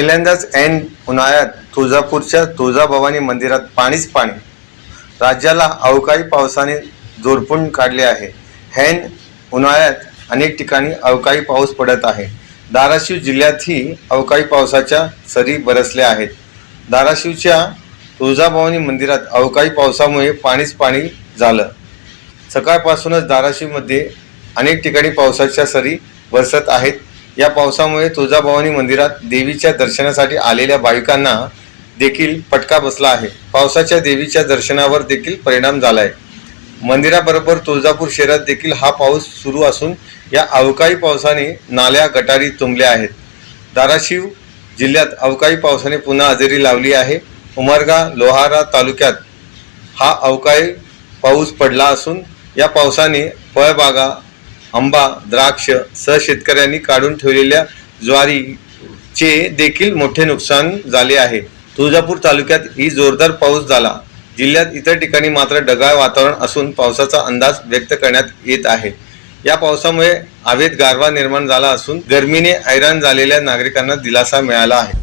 पहिल्यांदाच ऐन उन्हाळ्यात तुळजापूरच्या तुळजाभवानी मंदिरात पाणीच पाणी. राज्याला अवकाळी पावसाने झोडपून काढले आहे. ऐन उन्हाळ्यात अनेक ठिकाणी अवकाळी पाऊस पडत आहे. धाराशिव जिल्ह्यातही अवकाळी पावसाच्या सरी बरसल्या आहेत. धाराशिवच्या तुळजाभवानी मंदिरात अवकाळी पावसामुळे पाणीच पाणी झालं. सकाळपासूनच धाराशिवमध्ये अनेक ठिकाणी पावसाच्या सरी बरसत आहेत. या पावसामुळे तुळजाभवानी मंदिरात देवीच्या दर्शनासाठी आलेल्या भाविकांना देखील फटका बसला आहे. पावसाच्या देवीच्या दर्शनावर देखील परिणाम झाला आहे. मंदिराबरोबर तुळजापूर शहरात देखील हा पाऊस सुरू असून या अवकाळी पावसाने नाल्या गटारी तुंबल्या आहेत. धाराशिव जिल्ह्यात अवकाळी पावसाने पुन्हा हजेरी लावली आहे. उमरगा लोहारा तालुक्यात हा अवकाळी पाऊस पडला असून या पावसाने फळबागा, आंबा, द्राक्ष सह शेतकऱ्यांनी काढून ठेवलेल्या ज्वारीचे देखील मोठे नुकसान झाले आहे. तुळजापूर तालुक्यात ही जोरदार पाऊस झाला. जिल्ह्यात इतर ठिकाणी मात्र ढगाळ वातावरण असून पावसाचा अंदाज व्यक्त करण्यात येत आहे. या पावसामुळे हवेत गारवा निर्माण झाला असून गरमीने हैराण झालेल्या नागरिकांना दिलासा मिळाला आहे.